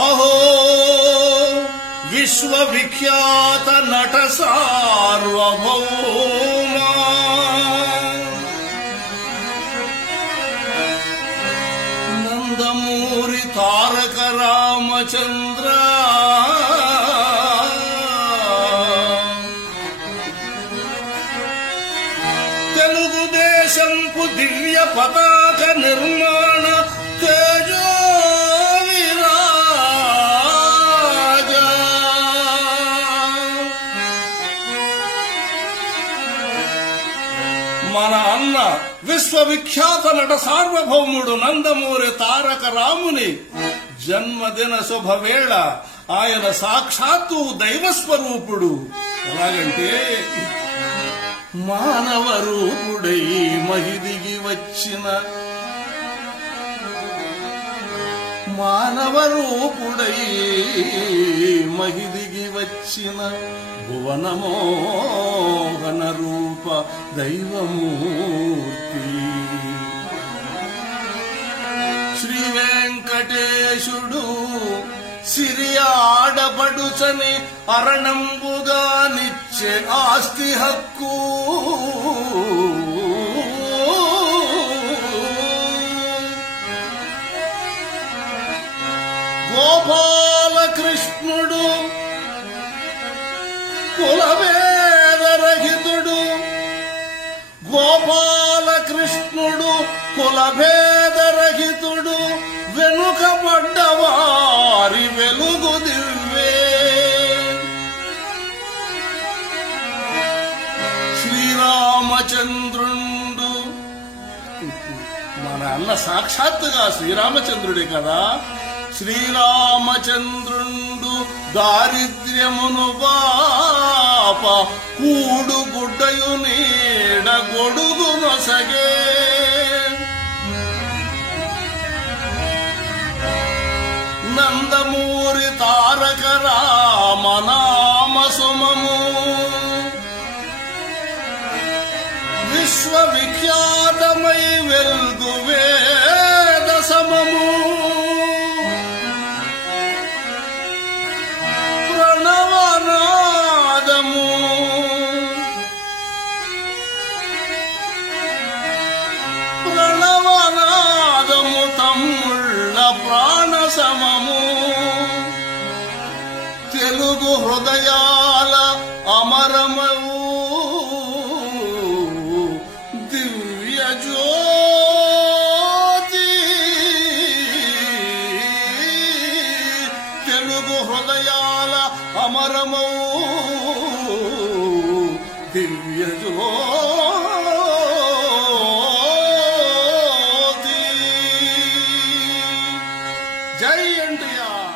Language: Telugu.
అహో విశ్వవిఖ్యాత నట సార్వభౌమా నందమూరి తారక రామచంద్ర తెలుగుదేశంపు దివ్య పతాక నిర్మాణ తేజో విరాజ మన అన్న విశ్వవిఖ్యాత నట సార్వభౌముడు నందమూరి తారక రాముని జన్మదిన శుభవేళ. ఆయన సాక్షాత్తు దైవస్వరూపుడు. ఎలాగంటే మానవ రూపుడై మహిదిగి వచ్చిన భువనమోహన రూప దైవమూర్తి శ్రీ వెంకటేశుడు సిరి ఆడపడుచని అరణంబుగా నిచ్చే ఆస్తి హక్కు గోపాలకృష్ణుడు కులభేదరహితుడు గోపాలకృష్ణుడు కులభేదరహితుడు వెనుకబడ్డవారి వెలుగు దివ్వే శ్రీరామచంద్రుండు. మన అన్న సాక్షాత్తుగా శ్రీరామచంద్రుడే కదా. శ్రీరామచంద్రుండు దారిద్ర్యమును బాప కూడు గుడ్డయు నీడ గొడుగు నొసగే నందమూరి తారక రామనామ సుమము విశ్వవిఖ్యాతమై వెల్గు వేద సమము ప్రణవనాదము ప్రణవనాదము తమ్ముళ్ళ ప్రాణ సమము తెలుగు హృదయాల అమరమవు దివ్య జ్యోతి తెలుగు హృదయాల అమరమౌ దివ్య జ్యోతి. జై ఎన్టీఆర్.